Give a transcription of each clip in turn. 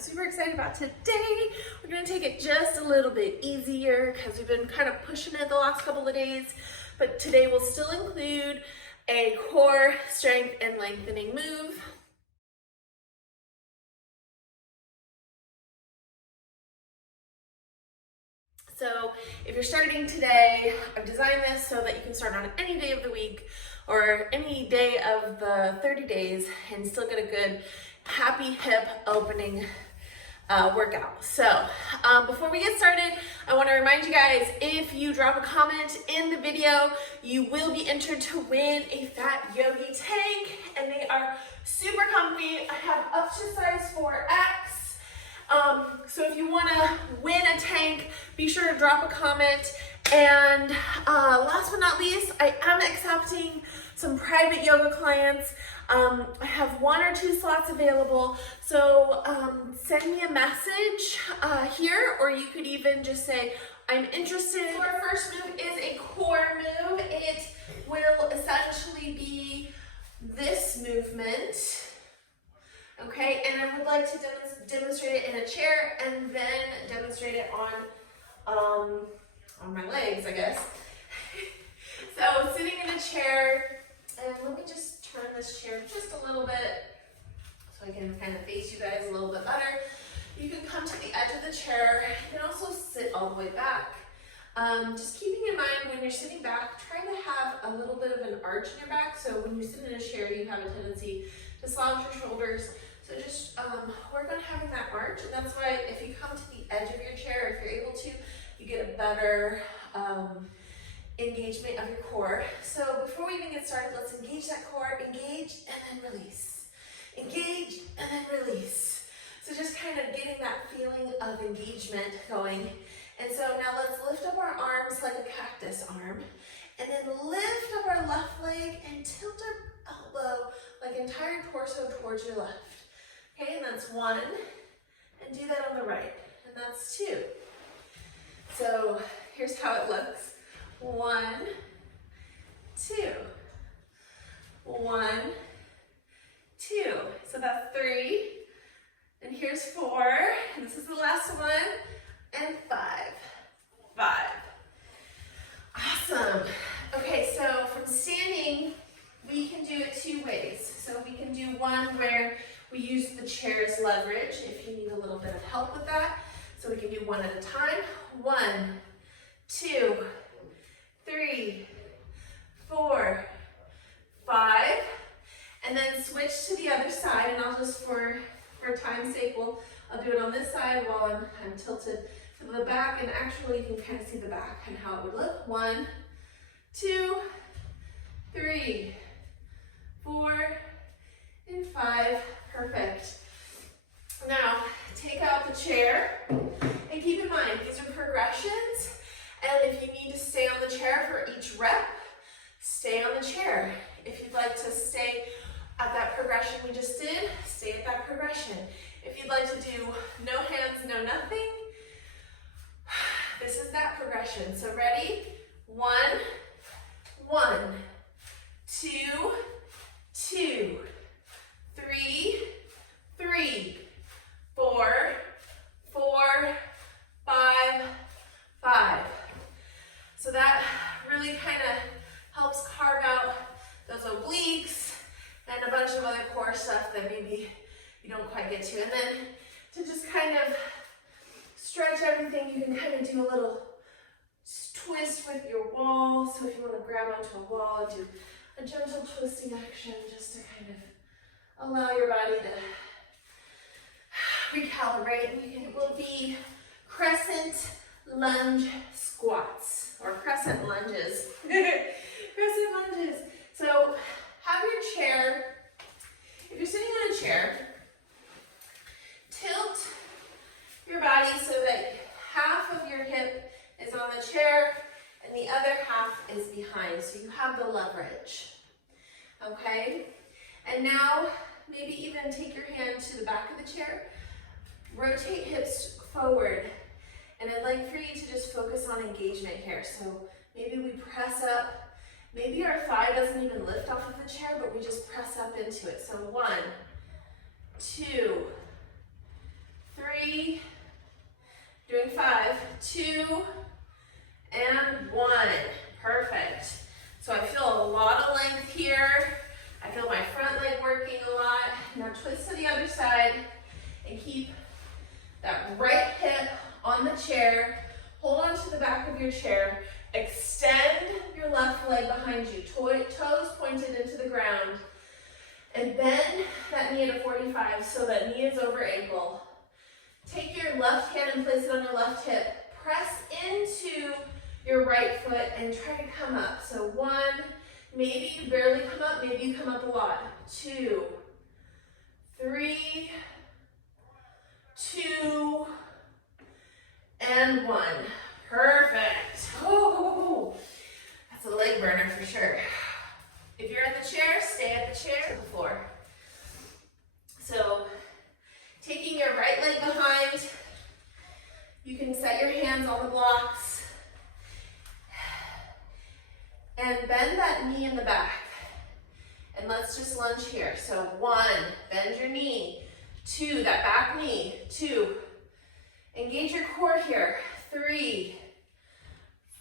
super excited about today. We're gonna take it just a little bit easier because we've been kind of pushing it the last couple of days, but today will still include a core strength and lengthening move. So if you're starting today, I've designed this so that you can start on any day of the week or any day of the 30 days and still get a good happy hip opening workout. So before we get started, I want to remind you guys, if you drop a comment in the video, you will be entered to win a Fat Yogi tank, and they are super comfy. I have up to size 4X. So if you want to win a tank, be sure to drop a comment. And last but not least, I am accepting some private yoga clients. I have 1 or 2 slots available, so send me a message here, or you could even just say, I'm interested. So our first move is a core move. It will essentially be this movement. Okay, and I would like to demonstrate it in a chair and then demonstrate it on my legs, I guess. So sitting in a chair, and let me just turn this chair just a little bit so I can kind of face you guys a little bit better. You can come to the edge of the chair. You can also sit all the way back. Just keeping in mind when you're sitting back, try to have a little bit of an arch in your back. So when you sit in a chair, you have a tendency to slouch your shoulders. So just work on having that arch, and that's why if you come to the edge of your chair, if you're able to, you get a better engagement of your core. So before we even get started, let's engage that core, engage and then release. Engage and then release. So just kind of getting that feeling of engagement going. And so now let's lift up our arms like a cactus arm, and then lift up our left leg and tilt our elbow like entire torso towards your left. Okay, and that's 1, and do that on the right, and that's 2. So here's how it looks. 1, 2, 1, 2. So that's 3, and here's 4, and this is the last one, and 5. Awesome. Okay, so from standing, we can do it 2 ways. So we can do one where we use the chair's leverage if you need a little bit of help with that. So we can do 1 at a time. 1, 2, 3, 4, 5. And then switch to the other side, and I'll just, for time's sake, I'll do it on this side while I'm tilted to the back, and actually you can kind of see the back and how it would look. 1, 2, 3, 4, and 5. Perfect. Now, take out the chair, and keep in mind, these are progressions, and if you need to stay on the chair for each rep, stay on the chair. If you'd like to stay at that progression we just did, stay at that progression. If you'd like to do no hands, no nothing, this is that progression. So ready? 1, 1, 2, 2, 3, 3, 4, 4, 5, 5. So that really kind of helps carve out those obliques and a bunch of other core stuff that maybe you don't quite get to. And then to just kind of stretch everything, you can kind of do a little twist with your wall. So if you want to grab onto a wall and do a gentle twisting action just to kind of allow your body to recalibrate. It will be crescent lunge squats, or crescent lunges. Crescent lunges. So have your chair, if you're sitting on a chair, tilt your body so that half of your hip is on the chair and the other half is behind, so you have the leverage. Okay? And now, maybe even take your hand to the back of the chair, rotate hips forward, and I'd like for you to just focus on engagement here. So maybe we press up, maybe our thigh doesn't even lift off of the chair, but we just press up into it. So 1, 2, 3, doing 5, 2, and 1. Perfect. So I feel a lot of length here. I feel my front leg working a lot. Now twist to the other side and keep that right hip on the chair. Hold on to the back of your chair. Extend your left leg behind you. Toes pointed into the ground. And bend that knee at a 45 so that knee is over ankle. Take your left hand and place it on your left hip. Press into your right foot and try to come up. So 1, maybe you barely come up, maybe you come up a lot. 2, 3, 2, and 1. Perfect. Oh, that's a leg burner for sure. If you're in the chair, stay at the chair to the floor. So, taking your right leg behind, you can set your hands on the blocks and bend that knee in the back. And let's just lunge here. So 1, bend your knee. 2, that back knee. 2, engage your core here. 3,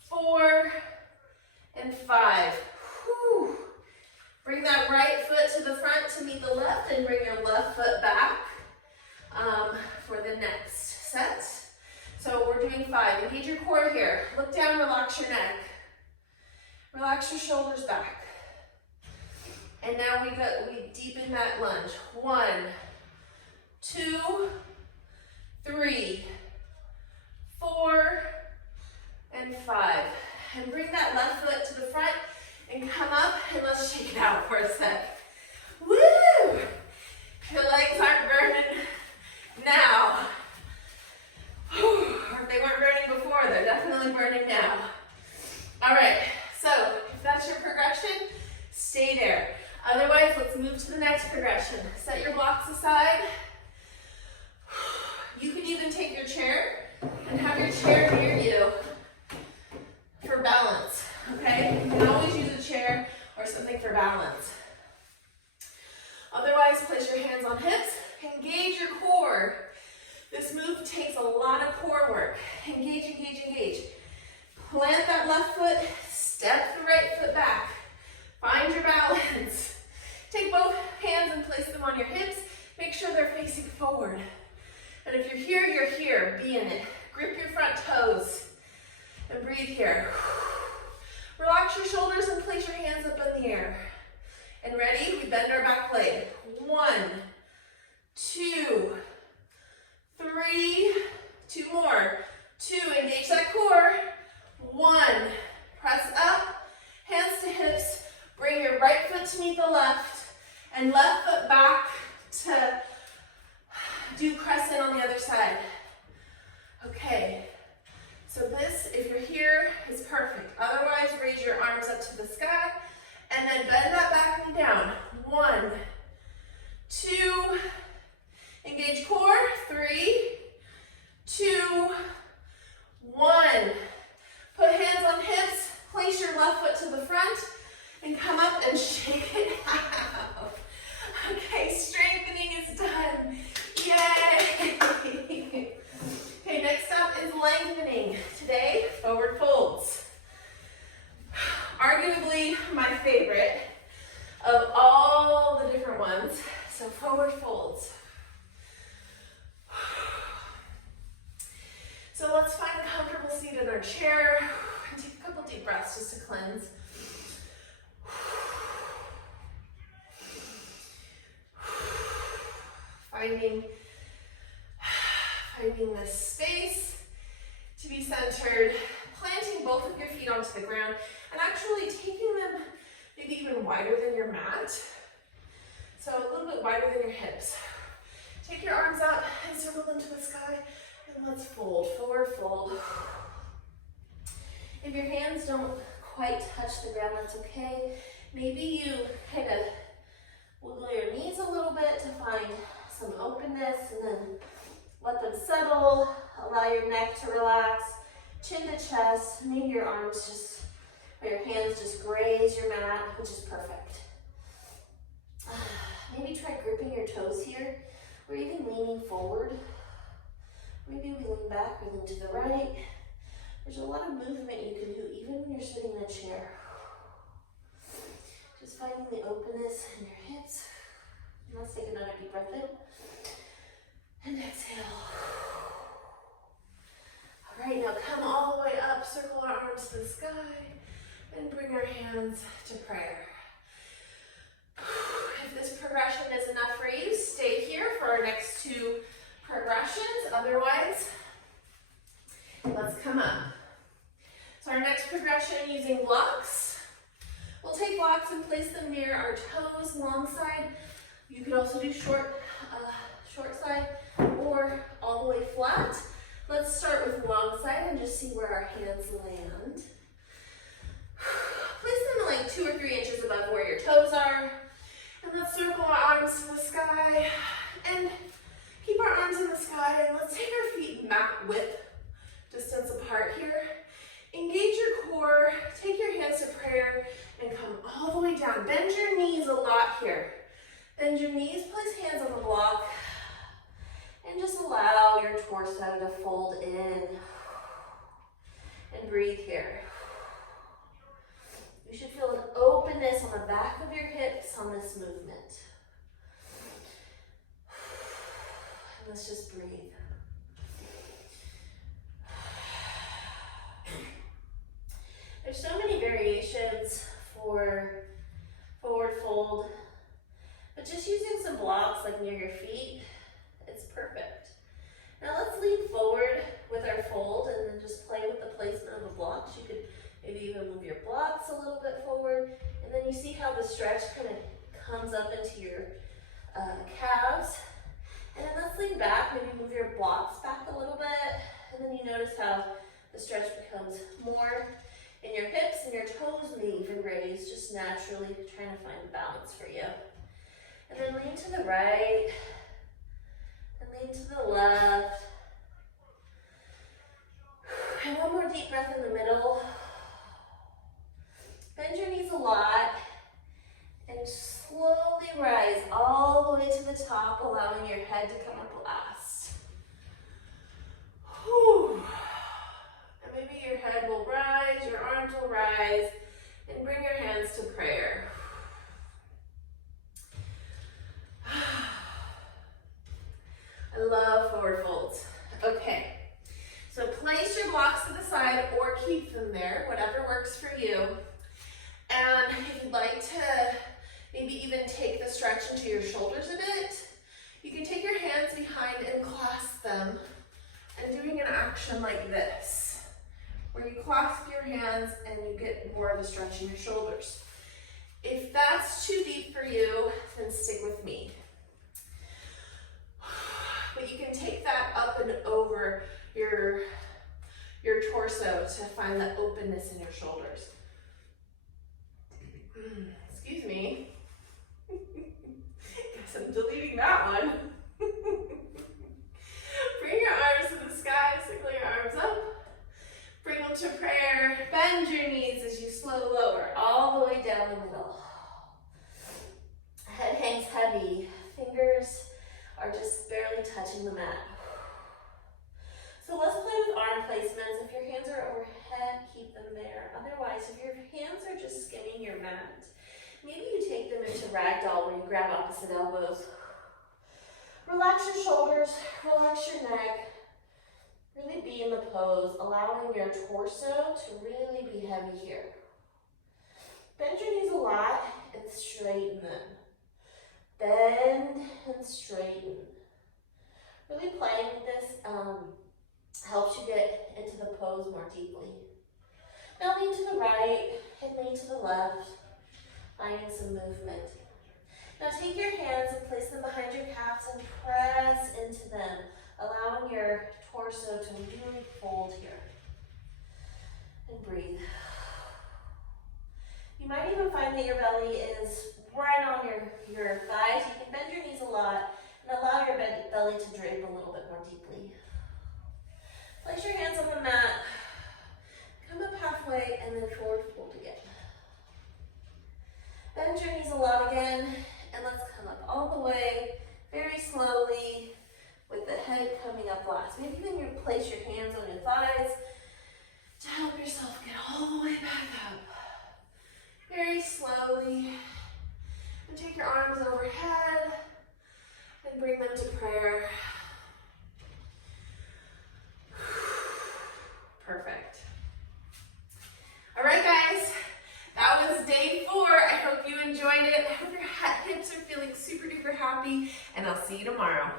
4, and 5. Whew. Bring that right foot to the front to meet the left and bring your left foot back for the next set. So we're doing 5. Engage your core here. Look down, relax your neck. Relax your shoulders back. And now we deepen that lunge. 1, 2, 3, 4, and 5. And bring that left foot to the front and come up and let's shake it out for a sec. Woo! Your legs aren't burning now. Whew. Or if they weren't burning before, they're definitely burning now. All right, so if that's your progression, stay there. Otherwise, let's move to the next progression. Set your blocks aside. You can even take your chair and have your chair near you for balance, okay? You can always use a chair or something for balance. Otherwise, place your hands on hips. Engage your core. This move takes a lot of core work. Engage, engage, engage. Plant that left foot, step the right foot back. Find your balance. Take both hands and place them on your hips. Make sure they're facing forward. And if you're here, you're here. Be in it. Grip your front toes and breathe here. Relax your shoulders and place your hands up in the air. And ready? We bend our back leg. 1, 2, 3, 2 more. 2, engage that core. 1, press up, hands to hips. Bring your right foot to meet the left and left foot back to do crescent on the other side. Okay, so this, if you're here, is perfect. Otherwise, raise your arms up to the sky and then bend that back knee down. 1, 2, engage core. 3, 2, 1. Put hands on hips, place your left foot to the front, and come up and shake it out. Okay, strengthening is done. Yay! Okay, next up is lengthening. Today, forward folds. Arguably my favorite of all the different ones. So forward folds. So let's find a comfortable seat in our chair and take a couple deep breaths just to cleanse. Finding this space to be centered, planting both of your feet onto the ground, and actually taking them maybe even wider than your mat. So a little bit wider than your hips. Take your arms up and circle them to the sky, and let's fold, forward fold. If your hands don't quite touch the ground, that's okay. Maybe you kind of wiggle your knees a little bit to find some openness, and then let them settle. Allow your neck to relax, chin to chest. Maybe your arms just, or your hands just graze your mat, which is perfect. Maybe try gripping your toes here, or even leaning forward. lean back or lean to the right. There's a lot of movement you can do even when you're sitting in a chair. Just finding the openness in your hips. And let's take another deep breath in. And exhale. All right, now come all the way up, circle our arms to the sky, and bring our hands to prayer. If this progression is enough for you, stay here for our next two progressions. Otherwise, let's come up. So our next progression using blocks. We'll take blocks and place them near our toes, long side. You could also do short side or all the way flat. Let's start with long side and just see where our hands land. Place them like 2 or 3 inches above where your toes are. And let's circle our arms to the sky and keep our arms in the sky. And let's take our feet mat width distance apart here. Engage your core, take your hands to prayer, and come all the way down. Bend your knees a lot here. Bend your knees, place hands on the block, and just allow your torso to fold in. And breathe here. You should feel an openness on the back of your hips on this movement. And let's just breathe. There's so many variations for forward fold, but just using some blocks like near your feet, it's perfect. Now let's lean forward with our fold and then just play with the placement of the blocks. You could maybe even move your blocks a little bit forward, and then you see how the stretch kind of comes up into your calves. And then let's lean back, maybe move your blocks back a little bit, and then you notice how the stretch becomes more in your hips, and your toes may even raise, just naturally trying to find balance for you. And then lean to the right, and lean to the left. And one more deep breath in the middle. Bend your knees a lot, and slowly rise all the way to the top, allowing your head to come up last. Whew. And maybe your head will rise, your arms will rise, and bring your hands to prayer. I love forward folds. Okay, so place your blocks to the side or keep them there, whatever works for you. And if you'd like to maybe even take the stretch into your shoulders a bit, you can take your hands behind and clasp them, and doing an action like this, where you clasp your hands and you get more of a stretch in your shoulders. If that's too deep for you, then stick with me. But you can take that up and over your torso to find the openness in your shoulders. Excuse me. Guess I'm deleting that one. Bring your arms to the sky, circle your arms up. Bring them to prayer. Bend your knees as you slow lower all the way down the middle. Head hangs heavy. Fingers are just barely touching the mat. So let's play with arm placements. If your hands are overhead, keep them there. Otherwise, if your hands are just skimming your mat, maybe you take them into ragdoll where you grab opposite elbows. Relax your shoulders, relax your neck. Really be in the pose, allowing your torso to really be heavy here. Bend your knees a lot and straighten them. Bend and straighten. Really playing with this helps you get into the pose more deeply. Now lean to the right and lean to the left, finding some movement. Now take your hands and place them behind your calves and press into them, allowing your torso to really fold here. And breathe. You might even find that your belly is right on your thighs. You can bend your knees a lot and allow your belly to drape a little bit more deeply. Place your hands on the mat, come up halfway, and then forward fold again. Bend your knees a lot again, and let's come up all the way, very slowly, with the head head coming up last. Maybe then you place your hands on your thighs to help yourself get all the way back up. Very slowly. And take your arms overhead and bring them to prayer. Perfect. All right, guys, that was day 4. I hope you enjoyed it. I hope your hips are feeling super duper happy, and I'll see you tomorrow.